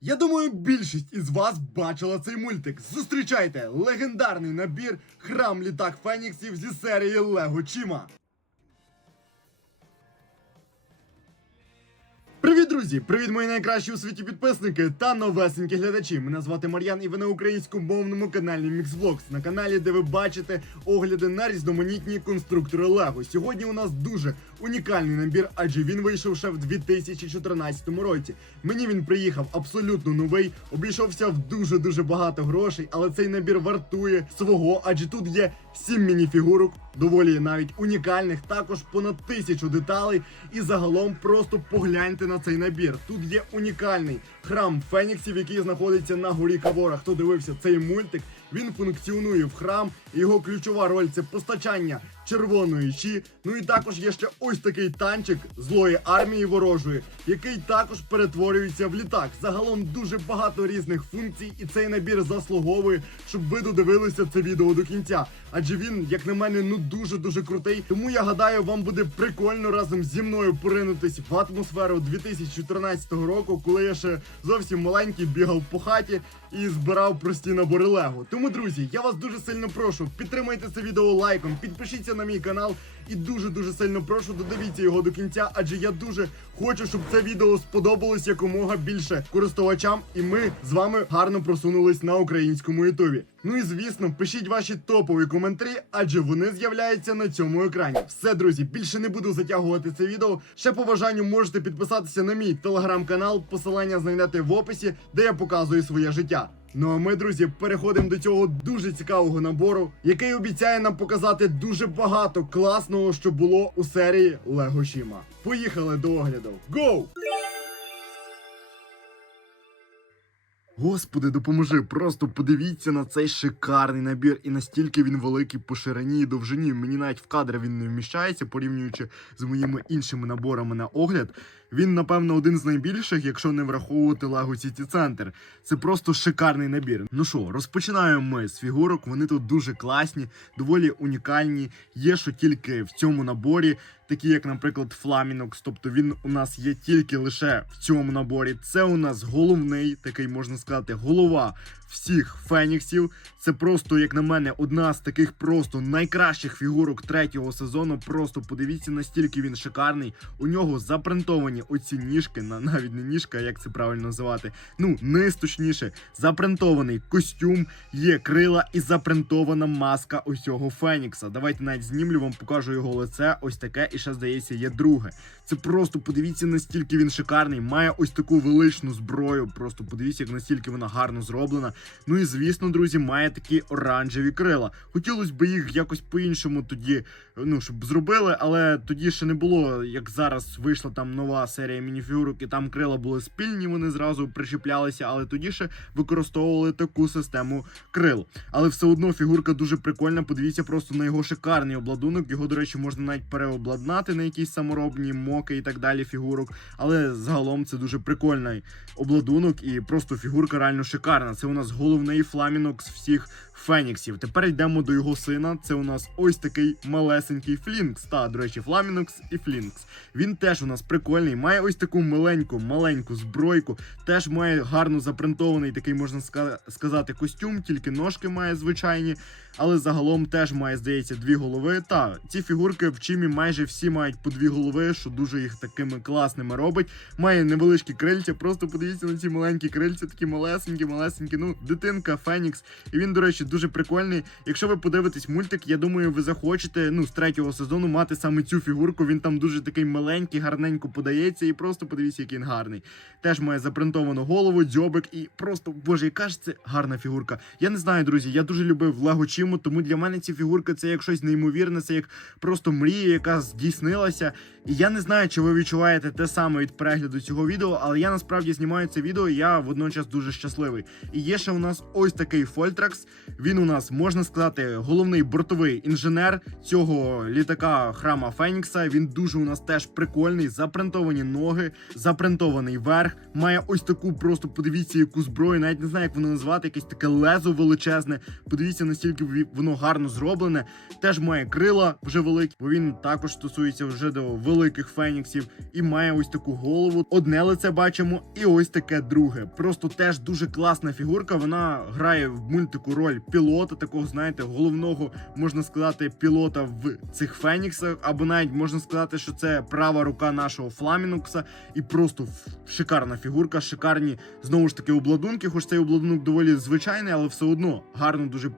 Я думаю, більшість із вас бачила цей мультик. Зустрічайте легендарний набір храм літак Феніксів зі серії Лего Чіма. Привіт, друзі! Привіт, мої найкращі у світі підписники та новесенькі глядачі. Мене звати Мар'ян, і ви на українськомовному каналі Mixvlogs, на каналі, де ви бачите огляди на різноманітні конструктори Лего. Сьогодні у нас дуже унікальний набір, адже він вийшов ще в 2014 році. Мені він приїхав абсолютно новий, обійшовся в дуже дуже багато грошей, але цей набір вартує свого, адже тут є 7 мініфігурок, доволі навіть унікальних, також понад тисячу деталей. І загалом просто погляньте на цей набір. Тут є унікальний храм Феніксів, який знаходиться на горі Кавора. Хто дивився цей мультик? Він функціонує в храм. Його ключова роль це постачання червоної щі. Ну і також є ще ось такий танчик злої армії ворожої, який також перетворюється в літак. Загалом дуже багато різних функцій, і цей набір заслуговує, щоб ви додивилися це відео до кінця. Адже він, як на мене, ну дуже дуже крутий. Тому я гадаю, вам буде прикольно разом зі мною поринутись в атмосферу 2014 року, коли я ще зовсім маленький бігав по хаті і збирав прості набори Лего. Тому, друзі, я вас дуже сильно прошу, підтримайте це відео лайком, підпишіться мій канал і дуже дуже сильно прошу додивіться його до кінця, адже я дуже хочу, щоб це відео сподобалось якомога більше користувачам, і ми з вами гарно просунулись на українському ютубі. Ну і звісно, пишіть ваші топові коментарі, адже вони з'являються на цьому екрані. Все, друзі, більше не буду затягувати це відео. Ще по бажанню можете підписатися на мій телеграм-канал. Посилання знайдете в описі, де я показую своє життя. Ну а ми, друзі, переходимо до цього дуже цікавого набору, який обіцяє нам показати дуже багато класного, що було у серії Лего Шіма. Поїхали до огляду. Гоу! Господи, допоможи, просто подивіться на цей шикарний набір, і настільки він великий по ширині і довжині. Мені навіть в кадр він не вміщається, порівнюючи з моїми іншими наборами на огляд. Він, напевно, один з найбільших, якщо не враховувати Lego City Center. Це просто шикарний набір. Ну що, розпочинаємо ми з фігурок. Вони тут дуже класні, доволі унікальні. Є що тільки в цьому наборі, такі як, наприклад, Фламінокс. Тобто він у нас є тільки лише в цьому наборі. Це у нас головний, такий можна сказати, голова всіх феніксів. Це просто, як на мене, одна з таких просто найкращих фігурок третього сезону. Просто подивіться, настільки він шикарний. У нього запринтовані оці ніжки, на навіть не ніжка, як це правильно називати. Ну, низ точніше, запринтований костюм, є крила і запринтована маска ось цього Фенікса. Давайте навіть знімлю вам, покажу його лице. Ось таке, і ще здається, є друге. Це просто подивіться, настільки він шикарний. Має ось таку величну зброю. Просто подивіться, як настільки вона гарно зроблена. Ну і звісно, друзі, має такі оранжеві крила. Хотілося б їх якось по-іншому тоді, ну щоб зробили, але тоді ще не було, як зараз вийшла там нова серія мініфігурок, і там крила були спільні, вони зразу причіплялися, але тоді ще використовували таку систему крил. Але все одно фігурка дуже прикольна. Подивіться просто на його шикарний обладунок. Його, до речі, можна навіть переобладнати на якісь саморобні моки і так далі фігурок. Але загалом це дуже прикольний обладунок, і просто фігурка реально шикарна. Це у нас головний фламінокс всіх Феніксів. Тепер йдемо до його сина. Це у нас ось такий малесенький Флінкс. Та, до речі, Фламінокс і Флінкс. Він теж у нас прикольний. Має ось таку маленьку, маленьку збройку. Теж має гарно запринтований такий, можна сказати, костюм, тільки ножки має звичайні. Але загалом теж має, здається, дві голови. Та ці фігурки в чимі майже всі мають по дві голови, що дуже їх такими класними робить. Має невеличкі крильця. Просто подивіться на ці маленькі крильця, такі малесенькі, малесенькі. Ну, дитинка, Фенікс. І він, до речі, дуже прикольний. Якщо ви подивитесь мультик, я думаю, ви захочете ну з третього сезону мати саме цю фігурку. Він там дуже такий маленький, гарненько подається, і просто подивіться, який він гарний. Теж має запринтовану голову, дзьобик, і просто боже, яка ж це гарна фігурка. Я не знаю, друзі. Я дуже любив Лего Чиму, тому для мене ці фігурки це як щось неймовірне, це як просто мрія, яка здійснилася. І я не знаю, чи ви відчуваєте те саме від перегляду цього відео, але я насправді знімаю це відео. і Я водночас дуже щасливий. І є ще у нас ось такий Фольтракс. Він у нас можна сказати головний бортовий інженер цього літака храма Фенікса. Він дуже у нас теж прикольний. Запринтовані ноги, запринтований верх. Має ось таку просто подивіться, яку зброю, навіть не знаю, як воно назвати, якесь таке лезо величезне. Подивіться, наскільки ві- воно гарно зроблене. Теж має крила вже великі, бо він також стосується вже до великих феніксів. І має ось таку голову. Одне лице бачимо, і ось таке друге. Просто теж дуже класна фігурка. Вона грає в мультику роль пілота, такого, знаєте, головного, можна сказати, пілота в цих феніксах, або навіть можна сказати, що це права рука нашого Фламінокса. І просто шикарна фігурка, шикарні знову ж таки обладунки. Хоч цей обладунок доволі звичайний, але все одно гарно дуже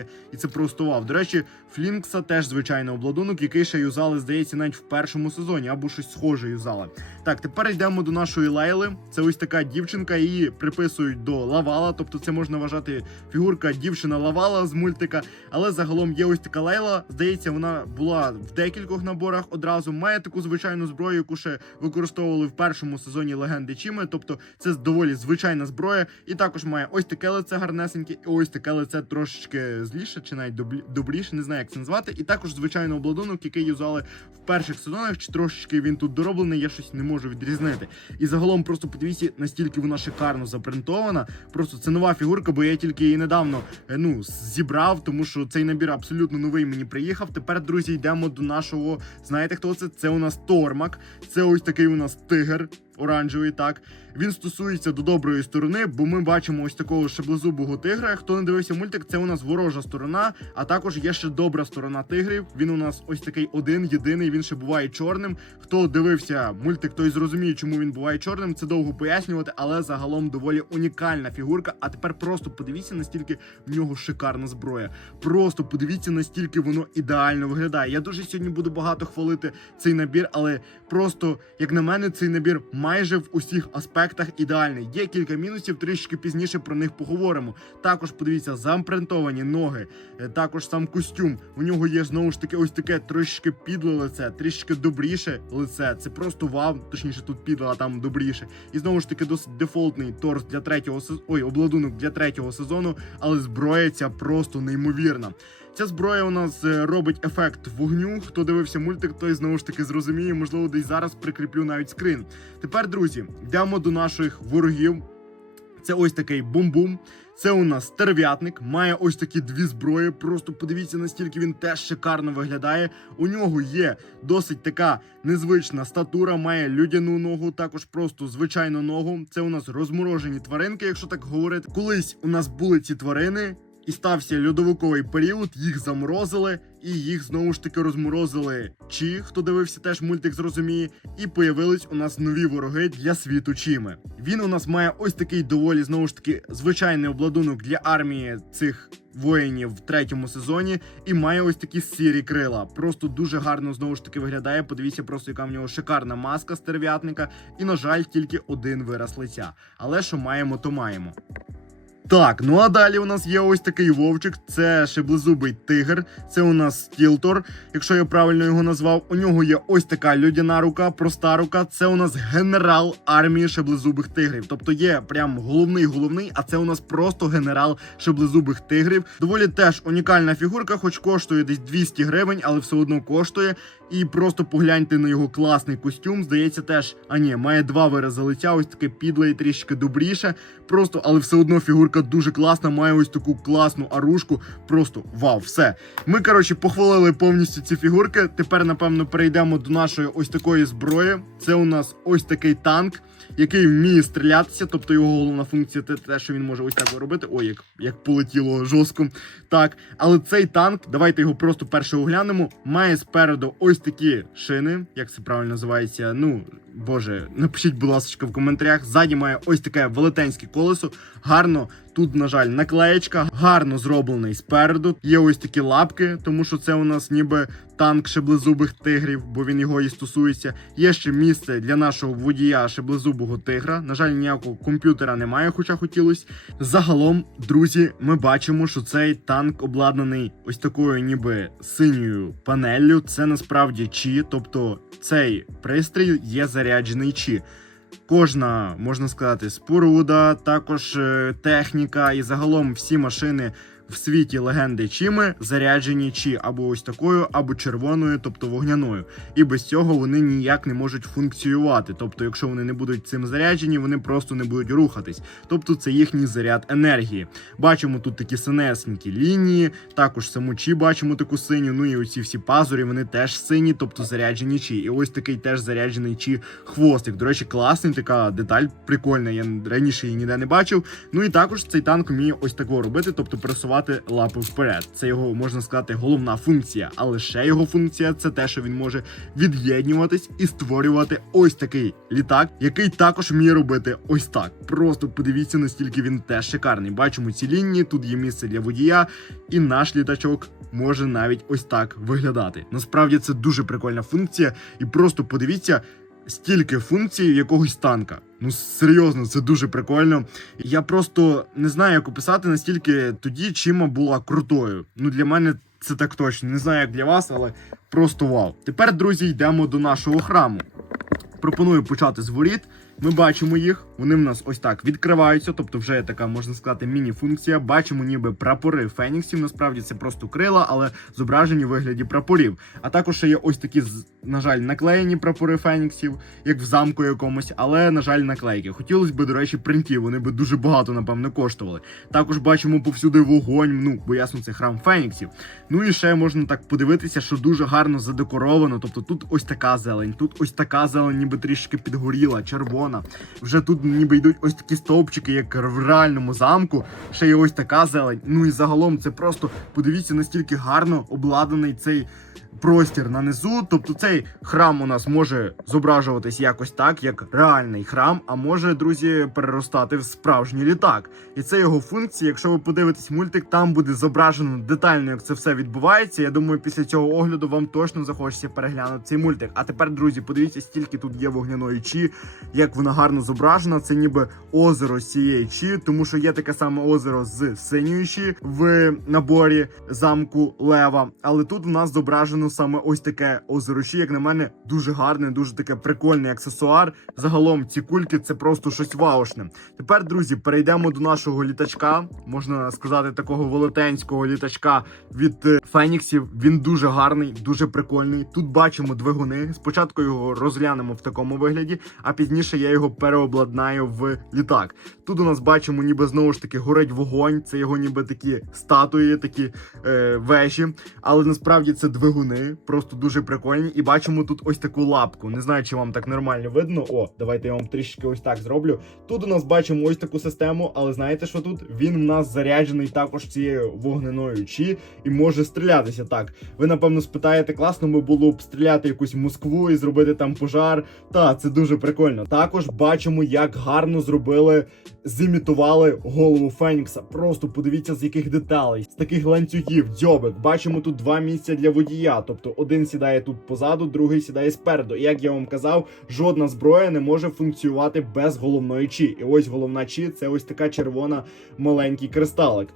поєднується. І це просто вау. До речі, Флінкса теж звичайний обладунок, який ще юзали, здається, навіть в першому сезоні, або щось схоже юзали. Так, тепер йдемо до нашої Лейли. Це ось така дівчинка, її приписують до Лавала, тобто це можна вважати фігурка дівчина Лавала з мультика. Але загалом є ось така Лейла. Здається, вона була в декількох наборах одразу. Має таку звичайну зброю, яку ще використовували в першому сезоні легенди Чіми. Тобто це доволі звичайна зброя. І також має ось таке лице гарнесеньке, і ось таке лице трошечки зліше, чи навіть добріше, не знаю, як це назвати. І також звичайно обладунок, який юзали в перших сезонах, чи трошечки він тут дороблений, я щось не можу відрізнити. І загалом просто подивіться, настільки вона шикарно запринтована. Просто це нова фігурка, бо я тільки її недавно е, ну, зібрав, тому що цей набір абсолютно новий мені приїхав. Тепер, друзі, йдемо до нашого. Знаєте, хто це? Це у нас Тормак. Це ось такий у нас тигр. Оранжевий, так він стосується до доброї сторони, бо ми бачимо ось такого шаблезубого тигра. Хто не дивився мультик, це у нас ворожа сторона. А також є ще добра сторона тигрів. Він у нас ось такий один, єдиний. Він ще буває чорним. Хто дивився мультик, той зрозуміє, чому він буває чорним. Це довго пояснювати, але загалом доволі унікальна фігурка. А тепер просто подивіться, настільки в нього шикарна зброя. Просто подивіться, настільки воно ідеально виглядає. Я дуже сьогодні буду багато хвалити цей набір, але просто, як на мене, цей набір майже в усіх аспектах ідеальний. Є кілька мінусів, трішки пізніше про них поговоримо. Також подивіться, зампринтовані ноги, е, також сам костюм. У нього є знову ж таки ось таке трошечки підле лице, трішки добріше лице. Це просто вау, точніше тут підле, а там добріше. І знову ж таки досить дефолтний торс для третього сезону. Ой, обладунок для третього сезону, але зброя ця просто неймовірна. Ця зброя у нас е, робить ефект вогню. Хто дивився мультик, той знову ж таки зрозуміє. Можливо, десь зараз прикріплю навіть скрин. Тепер, друзі, йдемо до наших ворогів. Це ось такий бум-бум. Це у нас терв'ятник, має ось такі дві зброї. Просто подивіться, настільки він теж шикарно виглядає. У нього є досить така незвична статура, має людяну ногу, також просто звичайну ногу. Це у нас розморожені тваринки, якщо так говорити. Колись у нас були ці тварини. І стався льодовиковий період, їх заморозили, і їх знову ж таки розморозили. Чи хто дивився теж мультик, зрозуміє, і появились у нас нові вороги для світу Чіми. Він у нас має ось такий доволі знову ж таки звичайний обладунок для армії цих воїнів в третьому сезоні, і має ось такі сірі крила. Просто дуже гарно знову ж таки виглядає. Подивіться, просто яка в нього шикарна маска стерв'ятника, і на жаль, тільки один вираз лиця. Але що маємо, то маємо. Так, ну а далі у нас є ось такий вовчик. Це шиблезубий тигр. Це у нас стілтор, якщо я правильно його назвав. У нього є ось така людяна рука, проста рука. Це у нас генерал армії шиблезубих тигрів. Тобто є прям головний головний, а це у нас просто генерал шиблезубих тигрів. Доволі теж унікальна фігурка, хоч коштує десь 200 гривень, але все одно коштує. І просто погляньте на його класний костюм. Здається, теж а ні, має два вирази лиця, ось таке підле і трішки добріше. Просто, але все одно фігурка дуже класна, має ось таку класну арушку. Просто вау, все. Ми, коротше, похвалили повністю ці фігурки. Тепер, напевно, перейдемо до нашої ось такої зброї. Це у нас ось такий танк, який вміє стрілятися. Тобто його головна функція це те, що він може ось так робити. Ой, як, як полетіло жорстко. Так, але цей танк, давайте його просто перше оглянемо. Має спереду ось такі шини, як це правильно називається. Ну, боже, напишіть, будь ласка, в коментарях. Ззаді має ось таке велетенське колесо. Гарно. Тут, на жаль, наклеєчка, гарно зроблений спереду. Є ось такі лапки, тому що це у нас ніби танк шиблезубих тигрів, бо він його і стосується. Є ще місце для нашого водія шиблезубого тигра. На жаль, ніякого комп'ютера немає, хоча хотілося. Загалом, друзі, ми бачимо, що цей танк обладнаний ось такою, ніби синьою панеллю. Це насправді чі, тобто цей пристрій є заряджений чі. Кожна, можна сказати, споруда, також е, техніка і загалом всі машини в світі легенди чими заряджені чи або ось такою, або червоною, тобто вогняною. І без цього вони ніяк не можуть функціювати. Тобто, якщо вони не будуть цим заряджені, вони просто не будуть рухатись. Тобто це їхній заряд енергії. Бачимо тут такі синесенькі лінії, також саму чі бачимо таку синю. Ну і оці всі пазурі, вони теж сині, тобто заряджені чі. І ось такий теж заряджений чі хвостик. До речі, класний, така деталь прикольна. Я раніше її ніде не бачив. Ну і також цей танк вміє ось такого робити, тобто пересувати лапи вперед. Це його можна сказати головна функція. А лише його функція це те, що він може від'єднюватись і створювати ось такий літак, який також вміє робити ось так. Просто подивіться, настільки він теж шикарний. Бачимо ці лінії, тут є місце для водія, і наш літачок може навіть ось так виглядати. Насправді це дуже прикольна функція, і просто подивіться. Стільки функцій якогось танка. Ну серйозно, це дуже прикольно. Я просто не знаю, як описати настільки тоді, чима була крутою. Ну для мене це так точно. Не знаю, як для вас, але просто вау. Тепер, друзі, йдемо до нашого храму. Пропоную почати з воріт. Ми бачимо їх, вони в нас ось так відкриваються, тобто вже є така, можна сказати, міні-функція. Бачимо ніби прапори феніксів. Насправді це просто крила, але зображені в вигляді прапорів. А також є ось такі, на жаль, наклеєні прапори феніксів, як в замку якомусь, але, на жаль, наклейки. Хотілося б, до речі, принтів, вони би дуже багато, напевно, коштували. Також бачимо повсюди вогонь, ну, бо ясно, це храм феніксів. Ну і ще можна так подивитися, що дуже гарно задекоровано. Тобто тут ось така зелень, тут ось така зелень, ніби трішки підгоріла, червона. Вже тут ніби йдуть ось такі стовпчики, як в реальному замку. Ще є ось така зелень. Ну і загалом це просто подивіться, настільки гарно обладнаний цей. Простір на низу, тобто цей храм у нас може зображуватись якось так, як реальний храм, а може, друзі, переростати в справжній літак. І це його функція. Якщо ви подивитесь мультик, там буде зображено детально, як це все відбувається. Я думаю, після цього огляду вам точно захочеться переглянути цей мультик. А тепер, друзі, подивіться, стільки тут є вогняної чі, як вона гарно зображена. Це ніби озеро з цієї чі, тому що є таке саме озеро з синьої в наборі замку Лева. Але тут в нас зображено саме ось таке озеро як на мене, дуже гарне, дуже таке прикольний аксесуар. Загалом ці кульки це просто щось ваушне. Тепер, друзі, перейдемо до нашого літачка. Можна сказати, такого велетенського літачка від е, Феніксів. Він дуже гарний, дуже прикольний. Тут бачимо двигуни. Спочатку його розглянемо в такому вигляді, а пізніше я його переобладнаю в літак. Тут у нас бачимо, ніби знову ж таки горить вогонь. Це його ніби такі статуї, такі е, вежі. Але насправді це двигуни, просто дуже прикольні. І бачимо тут ось таку лапку. Не знаю, чи вам так нормально видно. О, давайте я вам трішки ось так зроблю. Тут у нас бачимо ось таку систему, але знаєте, що тут? Він в нас заряджений також цією вогненою чі і може стрілятися так. Ви напевно спитаєте, класно би було б стріляти якусь Москву і зробити там пожар. Та це дуже прикольно. Також бачимо, як гарно зробили, зімітували голову Фенікса. Просто подивіться, з яких деталей, з таких ланцюгів, дзьобик. Бачимо тут два місця для водія. Тобто один сідає тут позаду, другий сідає спереду. І як я вам казав, жодна зброя не може функціювати без головної чі. І ось головна чі це ось така червона маленький кристалик.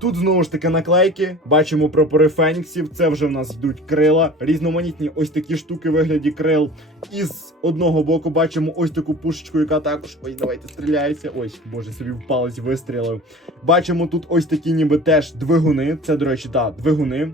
Тут знову ж таки наклейки, бачимо прапори феніксів. Це вже в нас йдуть крила, різноманітні ось такі штуки в вигляді крил. І з одного боку бачимо ось таку пушечку, яка також ось давайте стріляється. Ось, боже, собі в палець вистрілив. Бачимо тут ось такі, ніби теж двигуни. Це, до речі, та двигуни.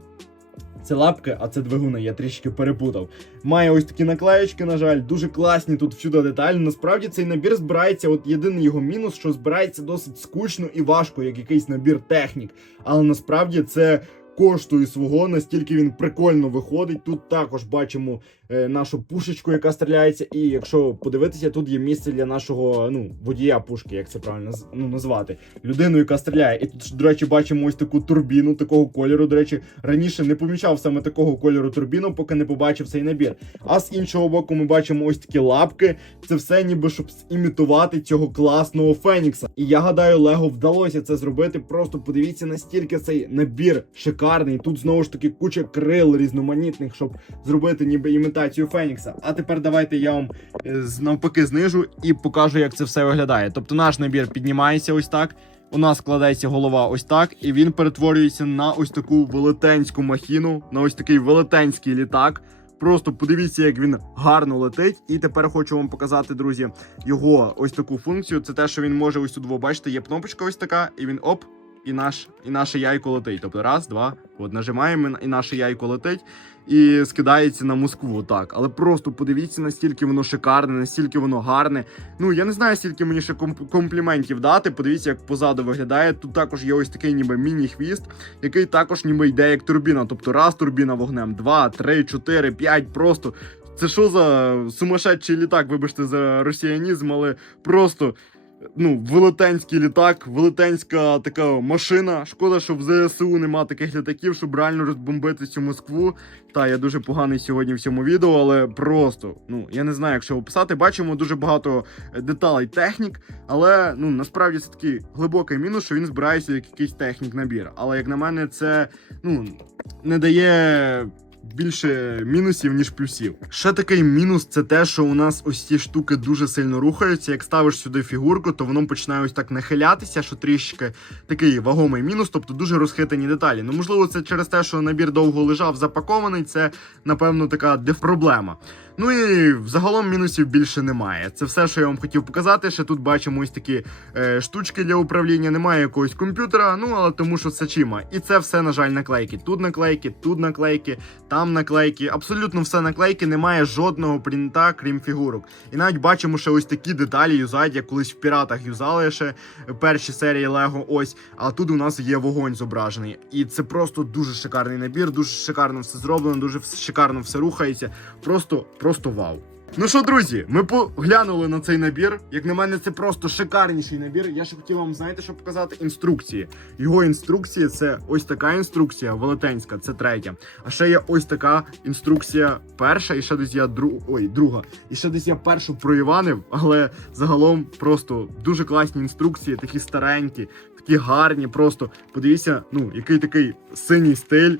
Це лапки, а це двигуни, я трішки перепутав. Має ось такі наклеєчки, на жаль, дуже класні тут всюди деталі. Насправді цей набір збирається. От єдиний його мінус, що збирається досить скучно і важко, як якийсь набір технік. Але насправді це коштує свого, настільки він прикольно виходить. Тут також бачимо е, нашу пушечку, яка стріляється. І якщо подивитися, тут є місце для нашого ну, водія пушки, як це правильно ну, назвати. Людину, яка стріляє. І тут, до речі, бачимо ось таку турбіну такого кольору. До речі, раніше не помічав саме такого кольору турбіну, поки не побачив цей набір. А з іншого боку, ми бачимо ось такі лапки. Це все ніби щоб імітувати цього класного Фенікса. І я гадаю, Лего вдалося це зробити. Просто подивіться настільки цей набір шикарний. Тут знову ж таки куча крил різноманітних, щоб зробити ніби імітацію Фенікса. А тепер давайте я вам е, навпаки знижу і покажу, як це все виглядає. Тобто наш набір піднімається ось так. У нас складається голова ось так, і він перетворюється на ось таку велетенську махіну, на ось такий велетенський літак. Просто подивіться, як він гарно летить. І тепер хочу вам показати, друзі, його ось таку функцію. Це те, що він може ось тут, ви бачите, є кнопочка ось така, і він оп. І наш, і наше яйко летить. Тобто раз, два, от нажимаємо, і наше яйко летить. І скидається на Москву, так. Але просто подивіться, настільки воно шикарне, настільки воно гарне. Ну я не знаю, скільки мені ще комп- компліментів дати. Подивіться, як позаду виглядає. Тут також є ось такий ніби міні-хвіст, який також ніби йде як турбіна. Тобто раз турбіна вогнем, два, три, чотири, п'ять. Просто це що за сумасшедший літак, вибачте за росіянізм, але просто. Ну, велетенський літак, велетенська така машина. Шкода, що в ЗСУ нема таких літаків, щоб реально розбомбити цю Москву. Та я дуже поганий сьогодні в цьому відео, але просто ну я не знаю, як що описати. Бачимо дуже багато е, деталей технік, але ну насправді це такий глибокий мінус, що він збирається як якийсь технік набір. Але як на мене, це ну не дає. Більше мінусів, ніж плюсів. Ще такий мінус це те, що у нас ось ці штуки дуже сильно рухаються. Як ставиш сюди фігурку, то воно починає ось так нахилятися, що трішки такий вагомий мінус, тобто дуже розхитані деталі. Ну, можливо, це через те, що набір довго лежав запакований. Це напевно така дефпроблема. Ну і взагалом мінусів більше немає. Це все, що я вам хотів показати. Ще тут бачимо ось такі е, штучки для управління. Немає якогось комп'ютера, ну але тому що це чима. І це все, на жаль, наклейки. Тут наклейки, тут наклейки, там наклейки. Абсолютно все наклейки. Немає жодного принта, крім фігурок. І навіть бачимо, що ось такі деталі юзають, як колись в піратах юзали ще перші серії Лего. Ось, а тут у нас є вогонь зображений. І це просто дуже шикарний набір, дуже шикарно все зроблено, дуже шикарно все рухається. Просто, просто вау. Ну що, друзі, ми поглянули на цей набір. Як на мене, це просто шикарніший набір. Я ще хотів вам, знаєте, що показати? Інструкції. Його інструкції це ось така інструкція, велетенська, це третя. А ще є ось така інструкція перша, і ще десь я дру... Ой, друга. І ще десь я першу проїванив, але загалом просто дуже класні інструкції, такі старенькі, такі гарні. Просто подивіться, ну, який такий синій стиль.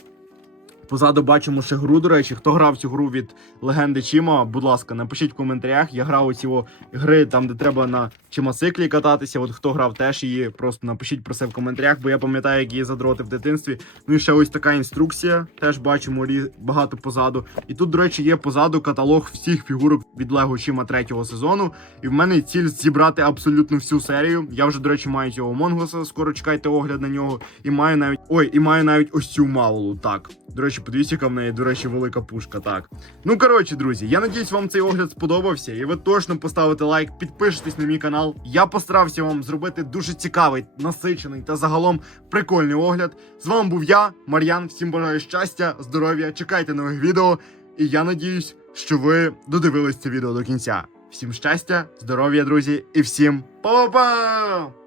Позаду бачимо ще гру, до речі. Хто грав цю гру від легенди Чіма, будь ласка, напишіть в коментарях. Я грав у ці гри, там, де треба на чимоциклі кататися. От хто грав теж її, просто напишіть про це в коментарях, бо я пам'ятаю, як її задроти в дитинстві. Ну і ще ось така інструкція. Теж бачимо багато позаду. І тут, до речі, є позаду каталог всіх фігурок від Лего Чіма третього сезону. І в мене ціль зібрати абсолютно всю серію. Я вже, до речі, маю цього Монгоса, скоро чекайте огляд на нього. І маю навіть. Ой, і маю навіть ось цю Маулу. Так. До речі, подивіться, яка в неї, до речі, велика пушка. Так. Ну коротше, друзі, я надіюсь, вам цей огляд сподобався, і ви точно поставите лайк, підпишитесь на мій канал. Я постарався вам зробити дуже цікавий, насичений та загалом прикольний огляд. З вами був я, Мар'ян. Всім бажаю щастя, здоров'я. Чекайте нових відео. І я надіюсь, що ви додивились це відео до кінця. Всім щастя, здоров'я, друзі, і всім па-па-па!